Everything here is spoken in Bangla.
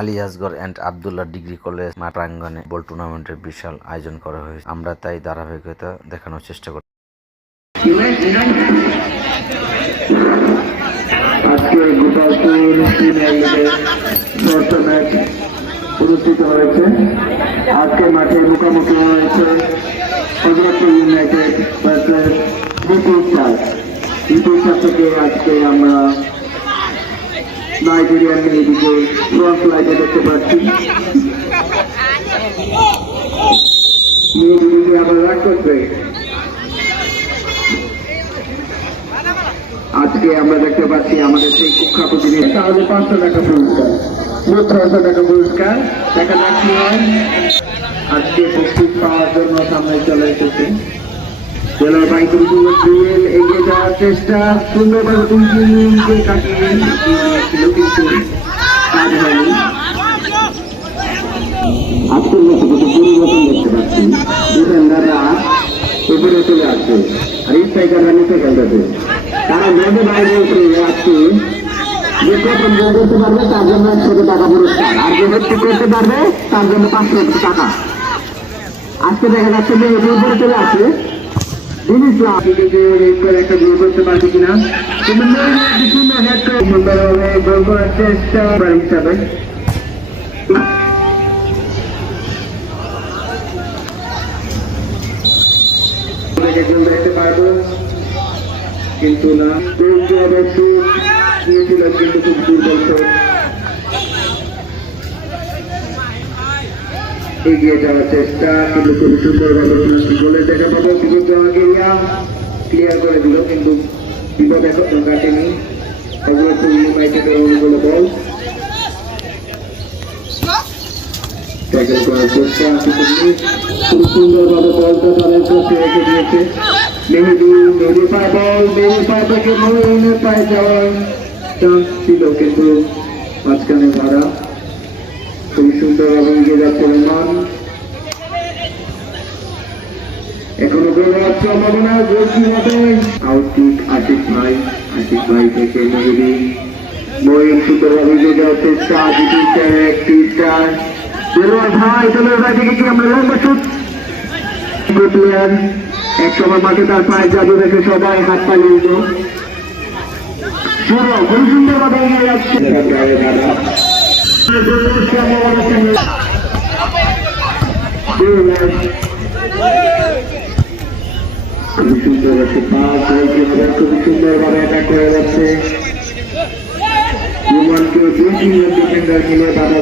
Ali Asgar and Abdullah degree college মাঠ প্রাঙ্গণে বল টুর্নামেন্টের বিশাল আয়োজন করা হয়েছে। আমরা তাই ধারাবাহিকতা দেখানোর চেষ্টা করি। আজকে গোপালপুর ম্যাচ অনুষ্ঠিত হয়েছে। আজকে মাঠে মুখোমুখি হয়েছে হযরতপুর ইউনাইটেড ভার্সেস দ্বিতীয় থেকে আজকে আমরা নাইজেরিয়ান মেয়েদিকে ফ্রন্ট লাইনে দেখতে পাচ্ছি। মেয়েদিকে আবার রাগ করবে। আজকে আমরা দেখতে পাচ্ছি আমাদের সেই কুখ্যাত জিনিস, তাহলে 500 টাকা পুরস্কার, মোট 600 টাকা পুরস্কার। দেখা যাক কি হয়। আজকে প্রস্তুত পাওয়ার জন্য সামনে চলে এসেছে জেলার বাইকুল জুয়েল। এগিয়ে যাওয়ার চেষ্টা, সুন্দরভাবে তুলকে কাটিয়ে ছিল কিন্তু কাজ হয়নি। আজকের মতো কিছু পরিবর্তন দেখতে পাচ্ছি। ডিফেন্ডাররা উপরে চলে আসছে আর স্ট্রাইকাররা নিচে খেলতেছে। তারা যদি বাইরে আজকে যে প্রথম গোল করতে পারবে তার জন্য 100 টাকা পুরস্কার, আর যে হ্যাট্রিক করতে পারবে তার জন্য 500 টাকা। আজকে দেখা যাচ্ছে যে উপরে চলে আসছে একটা গোল করতে পারবে কিনা, কিন্তু সুন্দরভাবে গোল করার চেষ্টা হিসাবে গোল দেখতে পারবো, কিন্তু না দিয়েছিল কিন্তু খুব দুর্বল। এগিয়ে যাওয়ার চেষ্টা, কিন্তু খুব সুন্দরভাবে গোলে দেখা পাবো। বিপদ ক্লিয়ার করে দিল, কিন্তু বিপদ এখন কাটেনি। হযরতপুর ইউনাইটেডের অনুকূল বল ট্যাকেল করার চেষ্টা, খুব সুন্দরভাবে বলটা তাদের কাছে রেখে দিয়েছে। মেহেদি পায় বল, মেহেদি পায় থেকে মহিনের পায়ে যাওয়ার চান্স ছিল, কিন্তু মাঝখানে ধরা। খুব সুন্দরভাবে এগিয়ে যাচ্ছে রহমান। এখনো গোল হওয়ার সম্ভাবনা, গোল কি হবে? আউটকিক আশিক ভাই থেকে মেহেদি। মহিন সুন্দরভাবে এগিয়ে যাওয়ার চেষ্টা, একটি চার ভাই থেকে কি আমরা লম্বা শুট প্লেয়ার এক সময় মাঠে তার পায়ের জাদু দেখে সবাই হাত পালিয়ে দিল। খুব সুন্দরভাবে এগিয়ে যাচ্ছে। খুবই সুন্দর একটা পাস, খুবই সুন্দরভাবে অ্যাটাক করে যাচ্ছে। রোমানকে 2-3 জন ডিফেন্ডার মিলে